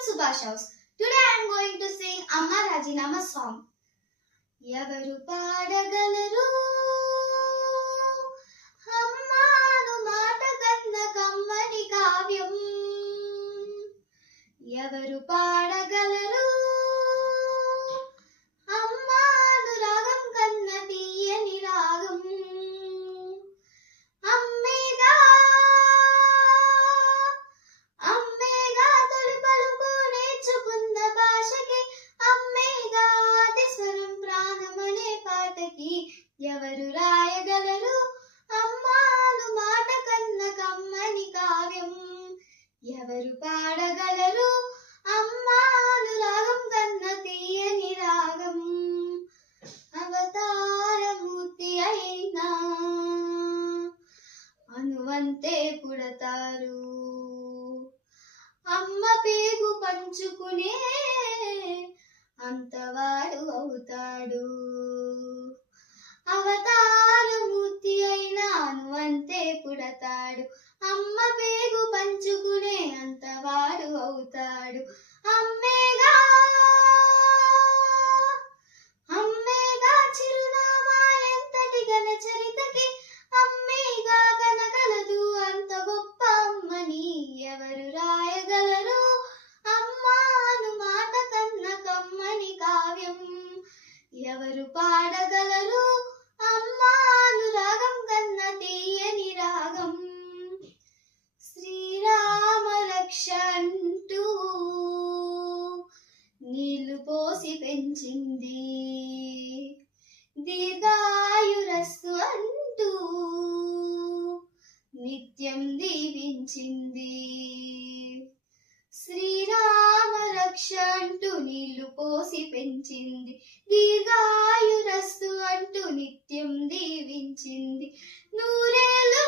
from Subhash House. Today I am going to sing Amma Rajinama song. ఎవరు పాడగలరు అమ్మాను మాట కన్న కమ్మని కావ్యం ఎవరు పాడగలరు అమ్మాను రాగం కన్న తీయని రాగం అమ్మేగా అమ్మేగా తొలి పలుకు నేర్చుకున్న భాషకి అమ్మేగా ఆది స్వరం ప్రాణమనే పాటకి ఎవరు రాయగలరు అమ్మాను మాట కన్న కమ్మని కావ్యం ఎవరు పాడగలరు అమ్మాను రాగం కన్న తీయని రాగం అవతారమూర్తి అయినా అనువంతే పుడతారు అమ్మ పేగు పంచుకునే అంతవాడు అవుతాడు అవతారమూర్తి అయినా అనువంతే పుడతాడు అమ్మ పేగు పంచుకునే అంతవాడు అవుతాడు అమ్మేగా అమ్మేగా చిరునామా ఎంతటి ఘన చరితకి అమ్మేగా కనగలదు అంత గొప్ప అమ్మని ఎవరు రాయగలరు అమ్మాను మాట కన్న కమ్మని కావ్యం ఎవరు పాడగలరు అమ్మాను రాగం కన్న తీయని రాగం శ్రీరామ రక్ష అంటూ నీళ్లు పోసి పెంచింది దీర్ఘాయురస్సు అంటూ నిత్యం దీవించింది శ్రీరామ రక్ష అంటూ నీళ్లు పోసి పెంచింది దీర్ఘాయురస్సు అంటూ నిత్యం దీవించింది నూరేళ్ళు